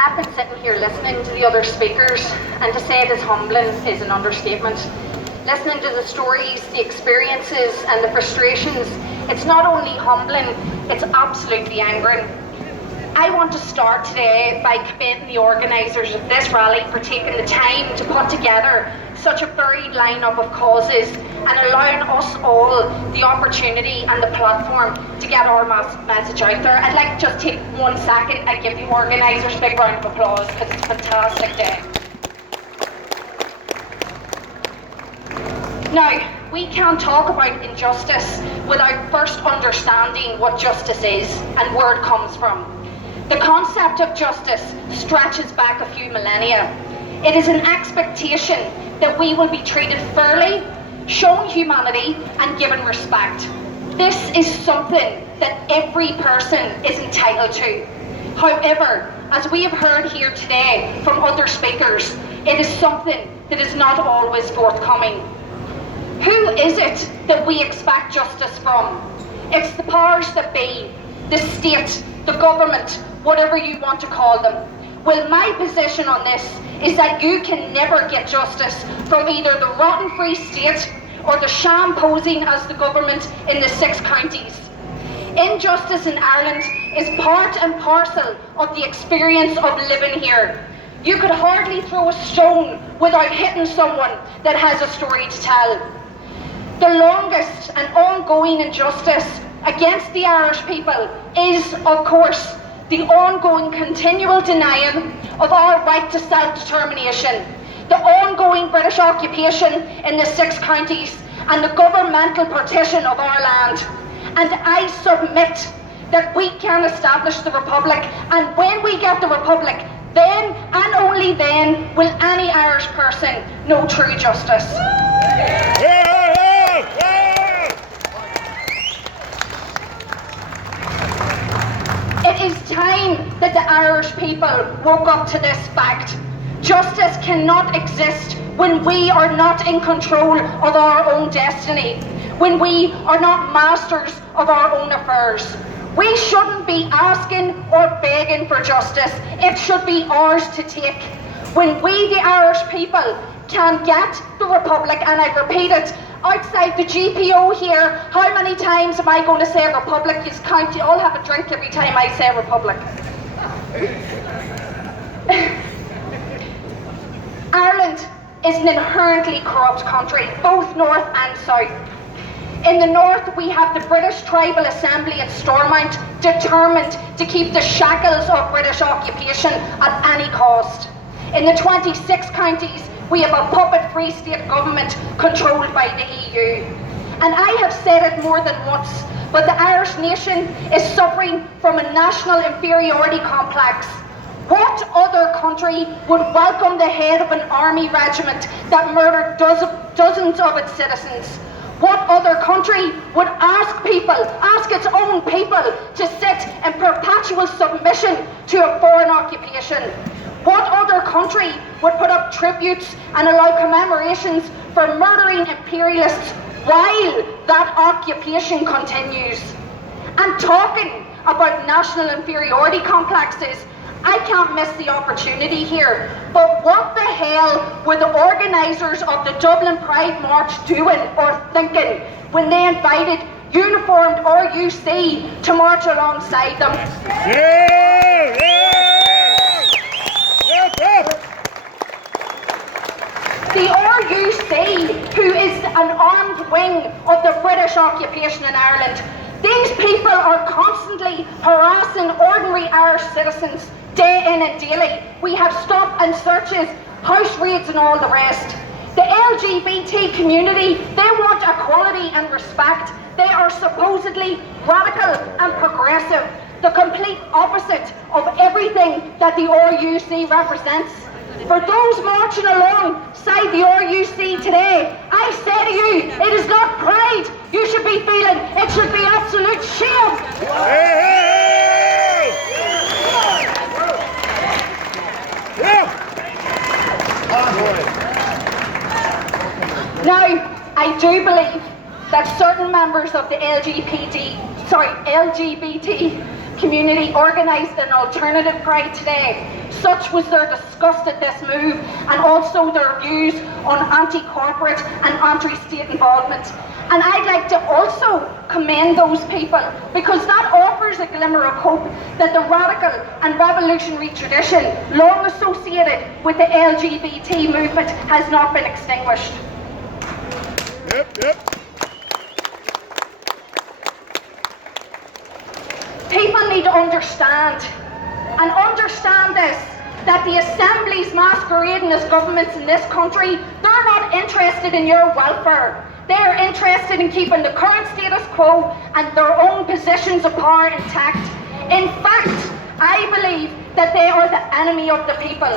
I've been sitting here listening to the other speakers, and to say it is humbling is an understatement. Listening to the stories, the experiences and the frustrations, it's not only humbling, it's absolutely angering. I want to start today by commending the organisers of this rally for taking the time to put together such a varied lineup of causes and allowing us all the opportunity and the platform to get our message out there. I'd like to just take 1 second and give the organisers a big round of applause because it's a fantastic day. Now, we can't talk about injustice without first understanding what justice is and where it comes from. The concept of justice stretches back a few millennia. It is an expectation that we will be treated fairly, shown humanity and given respect. This is something that every person is entitled to. However, as we have heard here today from other speakers, it is something that is not always forthcoming. Who is it that we expect justice from? It's the powers that be, the state, the government, whatever you want to call them. Well, my position on this is that you can never get justice from either the rotten Free State or the sham posing as the government in the 6 counties. Injustice in Ireland is part and parcel of the experience of living here. You could hardly throw a stone without hitting someone that has a story to tell. The longest and ongoing injustice against the Irish people is, of course, the ongoing continual denying of our right to self-determination, the ongoing British occupation in the 6 counties, and the governmental partition of our land. And I submit that we can establish the Republic, and when we get the Republic, then and only then will any Irish person know true justice. It is time that the Irish people woke up to this fact. Justice cannot exist when we are not in control of our own destiny, when we are not masters of our own affairs. We shouldn't be asking or begging for justice. It should be ours to take. When we, the Irish people, can get the Republic, and I repeat it, outside the GPO here, how many times am I going to say Republic? You count, you all have a drink every time I say Republic. Ireland is an inherently corrupt country, both north and south. In the north, we have the British Tribal Assembly at Stormont, determined to keep the shackles of British occupation at any cost. In the 26 counties, we have a puppet Free State government controlled by the EU. And I have said it more than once, but the Irish nation is suffering from a national inferiority complex. What other country would welcome the head of an army regiment that murdered dozens of its citizens? What other country would ask its own people to sit in perpetual submission to a foreign occupation? What other country would put up tributes and allow commemorations for murdering imperialists while that occupation continues? And talking about national inferiority complexes, I can't miss the opportunity here, but what the hell were the organisers of the Dublin Pride March doing or thinking when they invited uniformed RUC to march alongside them? The RUC, who is an armed wing of the British occupation in Ireland, these people are constantly harassing ordinary Irish citizens day in and daily. We have stop and searches, house raids and all the rest. The LGBT community, they want equality and respect. They are supposedly radical and progressive, the complete opposite of everything that the RUC represents. For those marching alongside the RUC today, I say to you, it is not pride you should be feeling, it should be absolute shame. Now, I do believe that certain members of the LGBT community organised an alternative pride today. Such was their disgust at this move, and also their views on anti-corporate and anti-state involvement. And I'd like to also commend those people, because that offers a glimmer of hope that the radical and revolutionary tradition long associated with the LGBT movement has not been extinguished. Yep. People need to understand this, that the assemblies masquerading as governments in this country, they're not interested in your welfare. They're interested in keeping the current status quo and their own positions of power intact. In fact, I believe that they are the enemy of the people.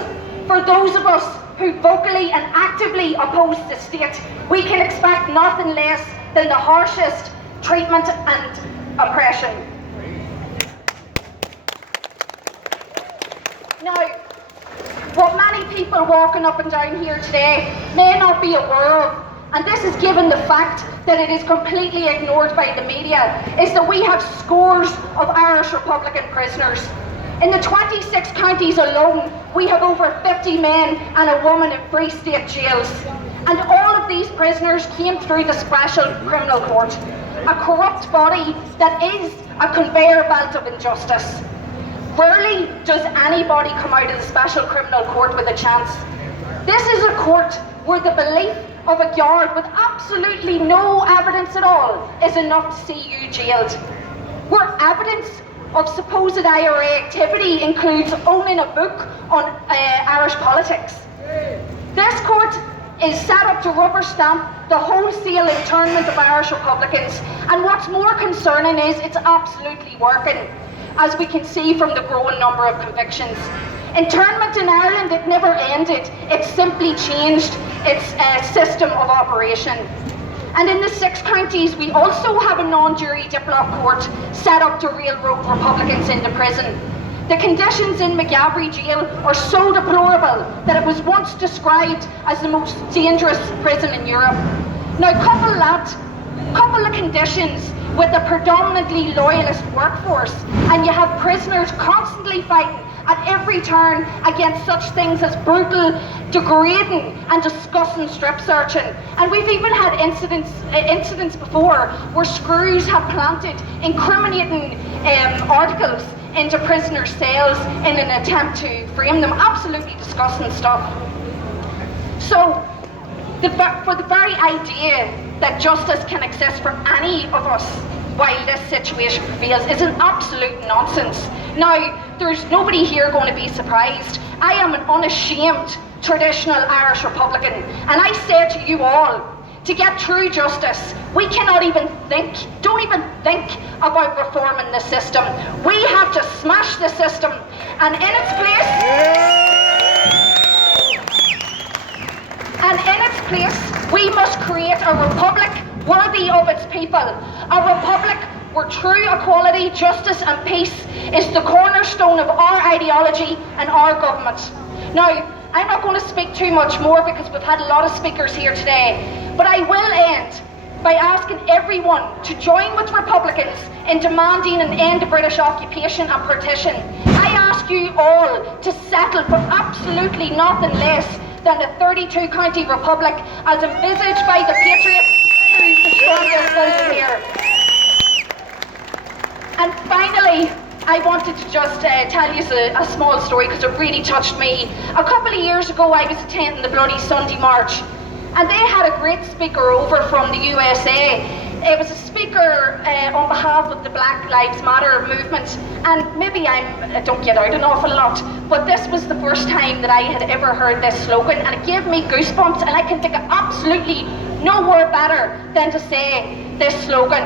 For those of us who vocally and actively oppose the state, we can expect nothing less than the harshest treatment and oppression. Now, what many people walking up and down here today may not be aware of, and this is given the fact that it is completely ignored by the media, is that we have scores of Irish Republican prisoners. In the 26 counties alone, we have over 50 men and a woman in Free State jails. And all of these prisoners came through the Special Criminal Court, a corrupt body that is a conveyor belt of injustice. Rarely does anybody come out of the Special Criminal Court with a chance. This is a court where the belief of a guard with absolutely no evidence at all is enough to see you jailed. Where evidence of supposed IRA activity includes owning a book on Irish politics. This court is set up to rubber stamp the wholesale internment of Irish Republicans, and what's more concerning is it's absolutely working, as we can see from the growing number of convictions. Internment in Ireland, it never ended. It simply changed its system of operation. And in the 6 counties, we also have a non-jury diplomat court set up to railroad Republicans into prison. The conditions in McGavry jail are so deplorable that it was once described as the most dangerous prison in Europe. Now, couple the conditions with a predominantly loyalist workforce, and you have prisoners constantly fighting at every turn against such things as brutal, degrading and disgusting strip searching. And we've even had incidents before where screws have planted incriminating articles into prisoners' cells in an attempt to frame them. Absolutely disgusting stuff. So, for the very idea that justice can exist for any of us while this situation prevails is an absolute nonsense. Now, there's nobody here going to be surprised. I am an unashamed traditional Irish Republican, and I say to you all, to get true justice, we cannot even don't even think about reforming the system. We have to smash the system, and in its place, we must create a republic worthy of its people, a republic where true equality, justice and peace is the cornerstone of our ideology and our government. Now, I'm not going to speak too much more because we've had a lot of speakers here today, but I will end by asking everyone to join with Republicans in demanding an end to British occupation and partition. I ask you all to settle for absolutely nothing less than a 32-county republic as envisaged by the patriots who destroyed themselves here. And finally, I wanted to just tell you a small story because it really touched me. A couple of years ago, I was attending the Bloody Sunday March, and they had a great speaker over from the USA. It was a speaker on behalf of the Black Lives Matter movement, and maybe I don't get out an awful lot, but this was the first time that I had ever heard this slogan, and it gave me goosebumps, and I can think of absolutely no word better than to say this slogan,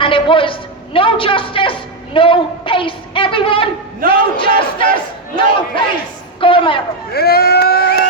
and it was, "No justice, no peace." Everyone, No justice, no peace. Go, America. Yeah!